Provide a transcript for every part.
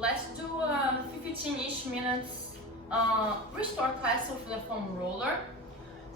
let's do a 15-ish minutes restore class with the foam roller.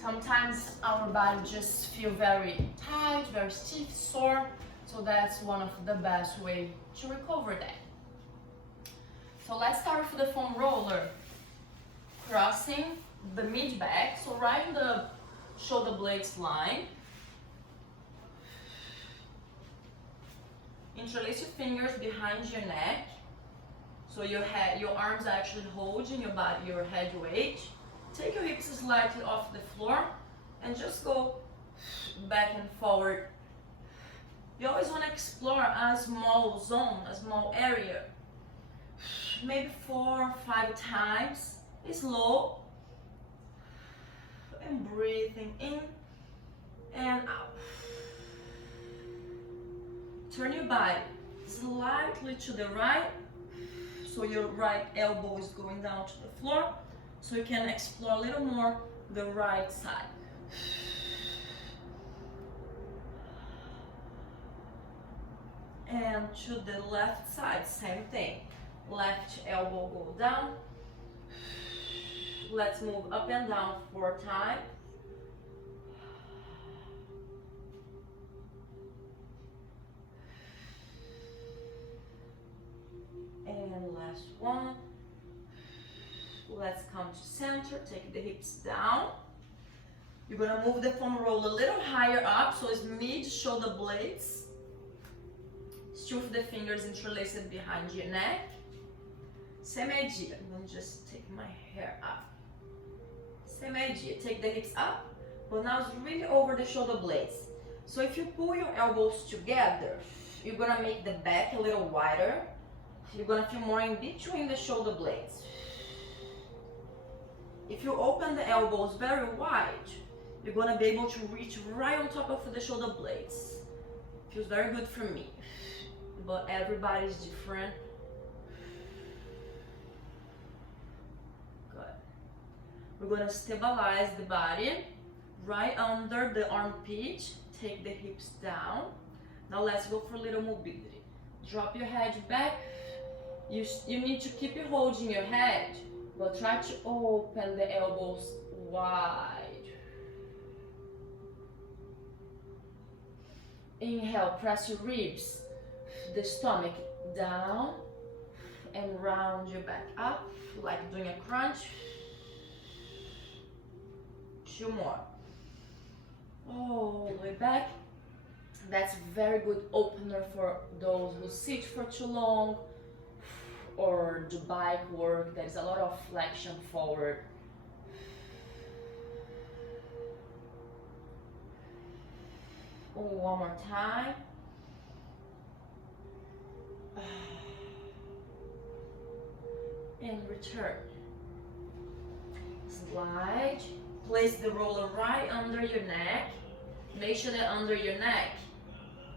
Sometimes our body just feel very tight, very stiff, sore, so that's one of the best way to recover that. So let's start with the foam roller, crossing the mid-back, so right in the shoulder blades line. Interlace your fingers behind your neck, so your arms actually holding your body, your head weight. Take your hips slightly off the floor and just go back and forward. You always want to explore a small zone, a small area. Maybe 4 or 5 times. Slow. And breathing in and out. Turn your body slightly to the right, so your right elbow is going down to the floor, so you can explore a little more the right side. And to the left side, same thing. Left elbow go down. Let's move up and down 4 times. And last one. Let's come to center, take the hips down. You're gonna move the foam roll a little higher up, so it's mid shoulder blades. Still with the fingers interlaced behind your neck. Same idea, I'm gonna just take my hair up. Same idea, take the hips up, but now it's really over the shoulder blades. So if you pull your elbows together, you're gonna make the back a little wider. You're gonna feel more in between the shoulder blades. If you open the elbows very wide, you're gonna be able to reach right on top of the shoulder blades. Feels very good for me, but everybody's different. Good. We're gonna stabilize the body right under the armpit. Take the hips down. Now let's go for a little mobility. Drop your head back. You need to keep holding your head, but try to open the elbows wide. Inhale, press your ribs, the stomach down, and round your back up, like doing a crunch. 2 more. All the way back. That's very good opener for those who sit for too long, or do bike work. There's a lot of flexion forward. One more time. And return. Slide. Place the roller right under your neck. Make sure that under your neck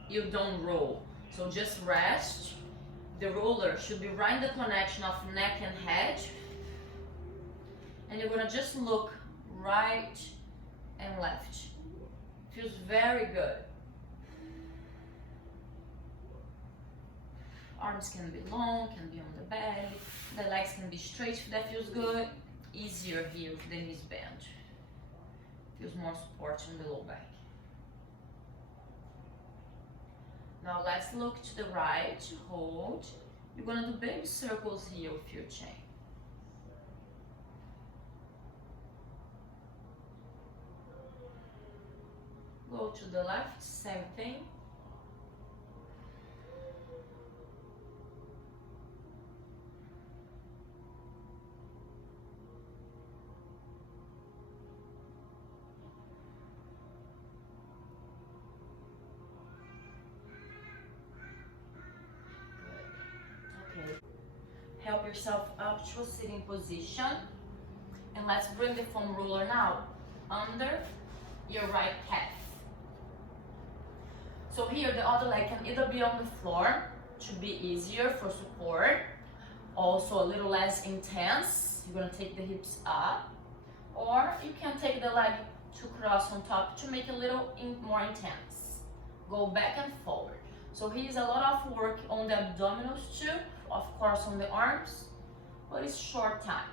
you don't roll. So just rest. The roller should be right in the connection of neck and head. And you're gonna just look right and left. Feels very good. Arms can be long, can be on the belly. The legs can be straight if that feels good. Easier here with the knees bent. Feels more support in the low back. Now let's look to the right, hold. You're gonna do baby circles here with your chain. Go to the left, same thing. Help yourself up to a sitting position, and let's bring the foam roller now under your right calf. So here the other leg can either be on the floor to be easier for support, also a little less intense. You're gonna take the hips up, or you can take the leg to cross on top to make it a little more intense. Go back and forward. So here's a lot of work on the abdominals too, of course on the arms, but it's short time.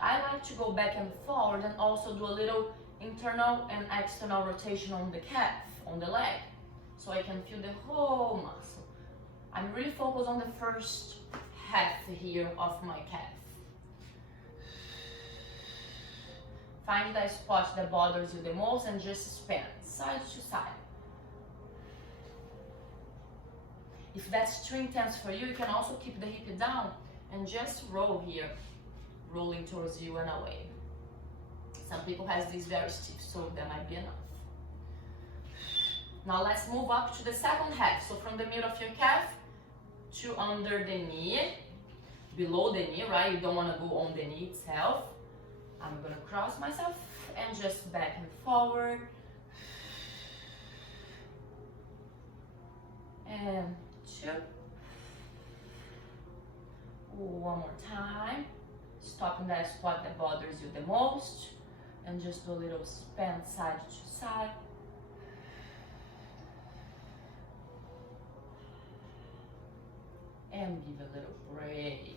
I like to go back and forward and also do a little internal and external rotation on the calf, on the leg, so I can feel the whole muscle. I'm really focused on the first half here of my calf. Find that spot that bothers you the most and just spin side to side. If that's too intense for you, you can also keep the hip down and just roll here, rolling towards you and away. Some people has this very stiff, so that might be enough. Now let's move up to the second half. So from the middle of your calf to under the knee, below the knee, right? You don't want to go on the knee itself. I'm gonna cross myself and just back and forward. And 2. One more time. Stop in that spot that bothers you the most. And just do a little span side to side. And give a little break.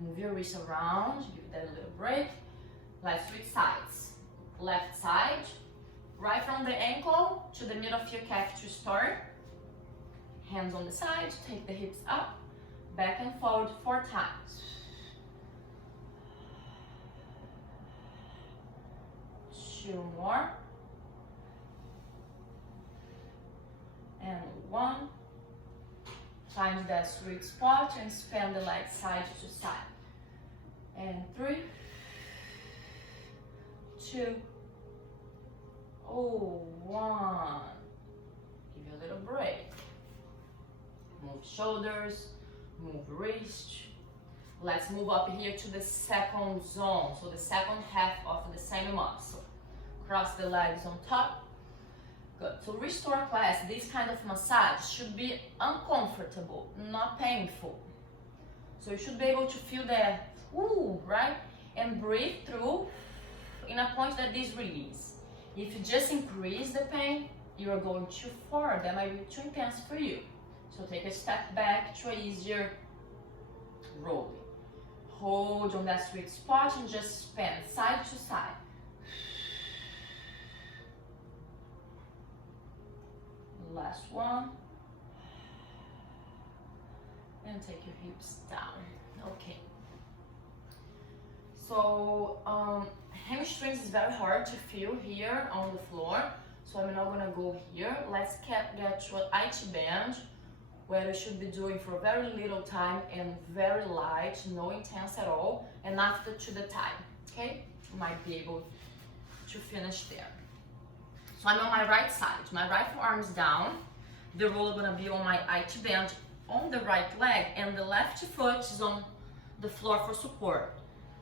Move your wrist around, give that a little break. Let's switch sides. Left side, right from the ankle to the middle of your calf to start. Hands on the side, take the hips up, back and forward 4 times. 2 more. And 1. Find that sweet spot and span the leg side to side. And 3, 2, 1. Give you a little break. Move shoulders, move wrist. Let's move up here to the second zone, so the second half of the same muscle. Cross the legs on top. Good. So restore class, this kind of massage should be uncomfortable, not painful. So you should be able to feel the right? And breathe through in a point that this release. If you just increase the pain, you are going too far. That might be too intense for you. So take a step back to an easier rolling. Hold on that sweet spot and just span side to side. Last one. And take your hips down. Okay. So hamstrings is very hard to feel here on the floor. So I'm not gonna go here. Let's get to an IT band where you should be doing for very little time and very light, no intense at all. And after to the time, okay? You might be able to finish there. So I'm on my right side. My right forearm is down. The roller gonna be on my IT band on the right leg, and the left foot is on the floor for support.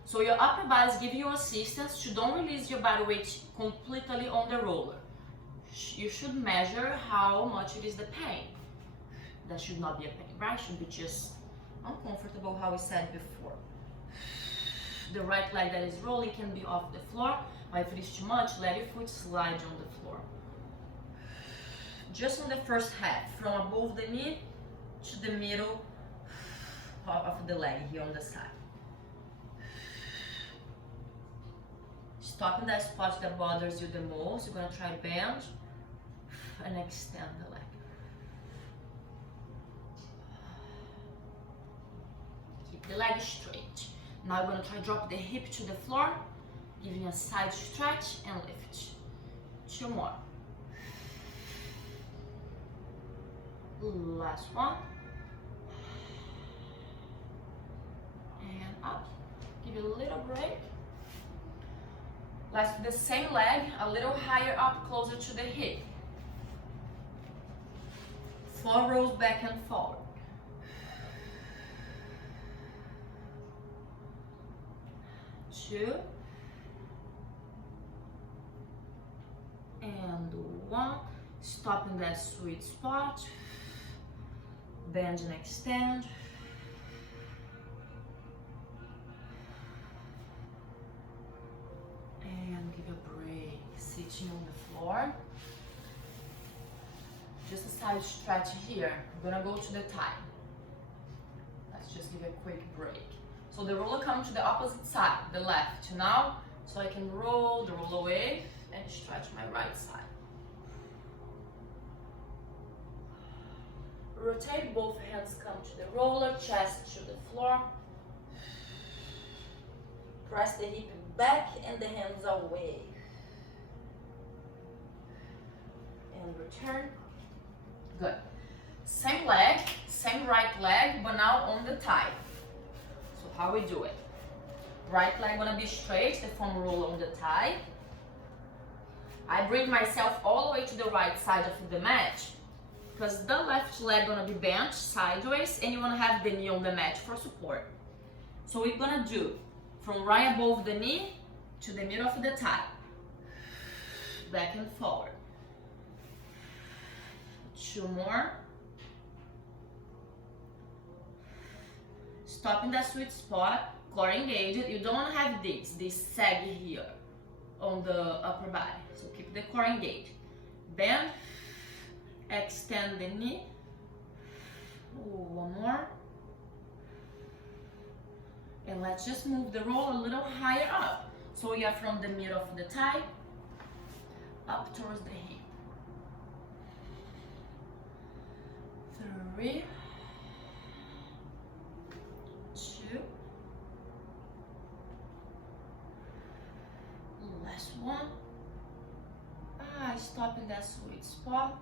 So your upper body is giving you assistance to don't release your body weight completely on the roller. You should measure how much it is the pain. That should not be a pain, right? Should be just uncomfortable, how we said before. The right leg that is rolling can be off the floor, but if it is too much, let your foot slide on the floor. Just on the first half, from above the knee to the middle of the leg here on the side. Stop in that spot that bothers you the most. You're gonna try to bend and extend the leg. Keep the leg straight. Now you're gonna try to drop the hip to the floor, giving a side stretch and lift. 2 more. Last one. And up. Give you a little break. Let's do the same leg, a little higher up, closer to the hip. 4 rows back and forward. 2. And 1. Stop in that sweet spot. Bend and extend. And give a break. Sitting on the floor. Just side stretch here. I'm gonna go to the thigh. Let's just give a quick break. So the roller comes to the opposite side, the left now, so I can roll the roll away and stretch my right side. Rotate both hands, come to the roller, chest to the floor. Press the hip back and the hands away. And return. Good. Same leg, same right leg, but now on the thigh. So how we do it? Right leg gonna be straight, the foam roller on the thigh. I bring myself all the way to the right side of the mat, because the left leg gonna be bent sideways and you wanna have the knee on the mat for support. So we're gonna do from right above the knee to the middle of the thigh. Back and forward. 2 more. Stop in that sweet spot, core engaged. You don't want to have this sag here on the upper body. So keep the core engaged. Bend, extend the knee. One more. And let's just move the roll a little higher up. So we are from the middle of the thigh up towards the hip. 3, 2, last one. Stop in that sweet spot.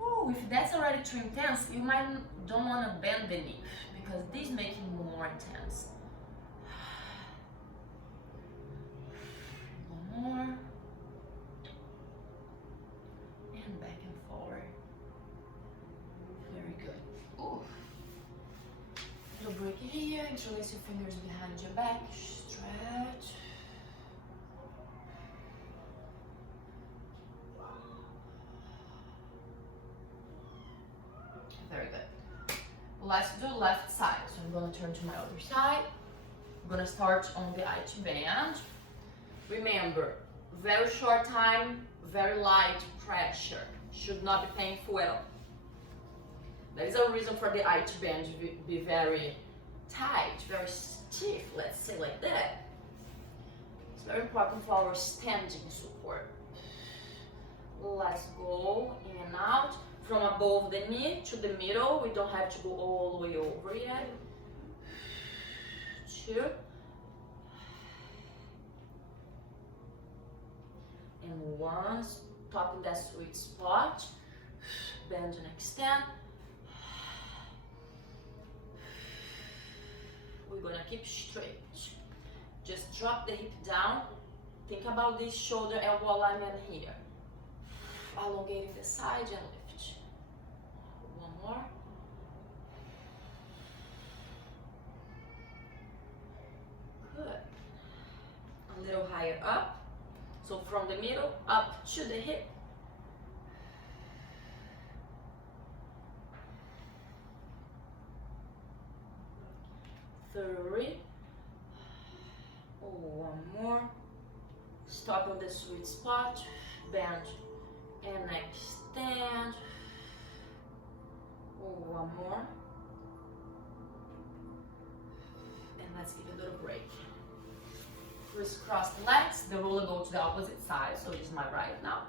Oh, if that's already too intense, you might don't want to bend the knee, because this makes it more intense. One more. And back and forward. Very good. Ooh. Little break here. Interlace your fingers behind your back. Stretch. Very good. Let's do left side. So I'm going to turn to my other side. I'm going to start on the IT band. Remember, very short time, very light pressure. Should not be painful at all. There is a reason for the IT band to be very tight, very stiff, let's say like that. It's very important for our standing support. Let's go in and out. From above the knee to the middle, we don't have to go all the way over yet. 2. And 1, stop in that sweet spot. Bend and extend. We're gonna keep straight. Just drop the hip down. Think about this shoulder elbow alignment here. Elongating the side and lift. One more. Good. A little higher up. So from the middle up to the hip. Three. One more. Stop on the sweet spot. Bend and extend. One more. And let's give a little break. Crisscross the legs. The roller goes to the opposite side. So it's my right now.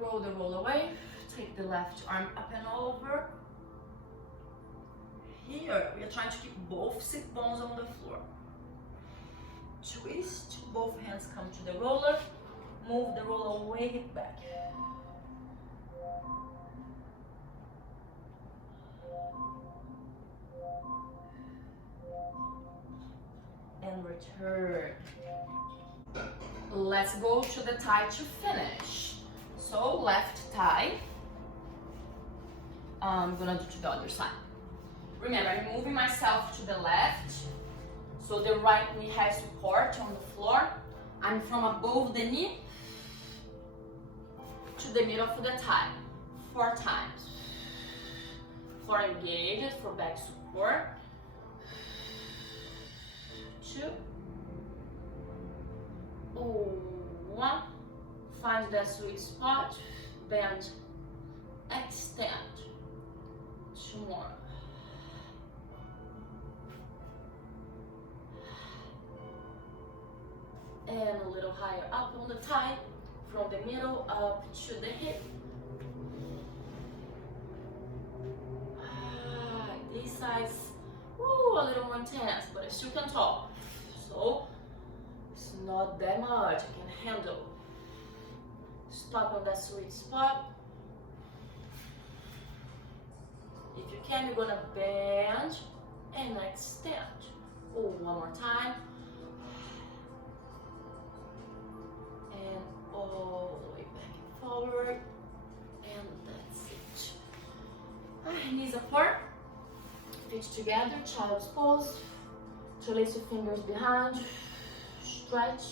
Roll the roll away. Take the left arm up and over. Here, we are trying to keep both sit bones on the floor. Twist, both hands come to the roller. Move the roller away, hip back. And return. Let's go to the thigh to finish. So left thigh. I'm gonna do to the other side. Remember, I'm moving myself to the left, so the right knee has support on the floor. I'm from above the knee to the middle of the thigh. 4 times. Core engaged for back support. 2. 1. Find that sweet spot. Bend extend. 2 more. And a little higher up on the thigh, from the middle up to the hip. This side's a little more intense, but I still can talk. So it's not that much, I can handle. Stop on that sweet spot. If you can, you're gonna bend and extend. One more time. And all the way back and forward. And that's it. Knees apart. Feet together, child's pose. Interlace your fingers behind. Stretch.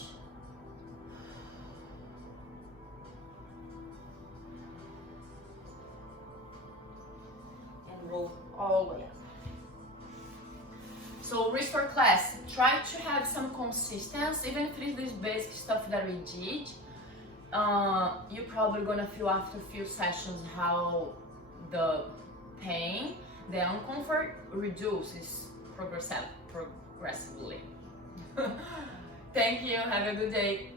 And roll all the way up. So restore class, try to have some consistency, even if it's this basic stuff that we did. You're probably gonna feel after a few sessions how the pain, the uncomfort reduces progressively. Thank you, have a good day.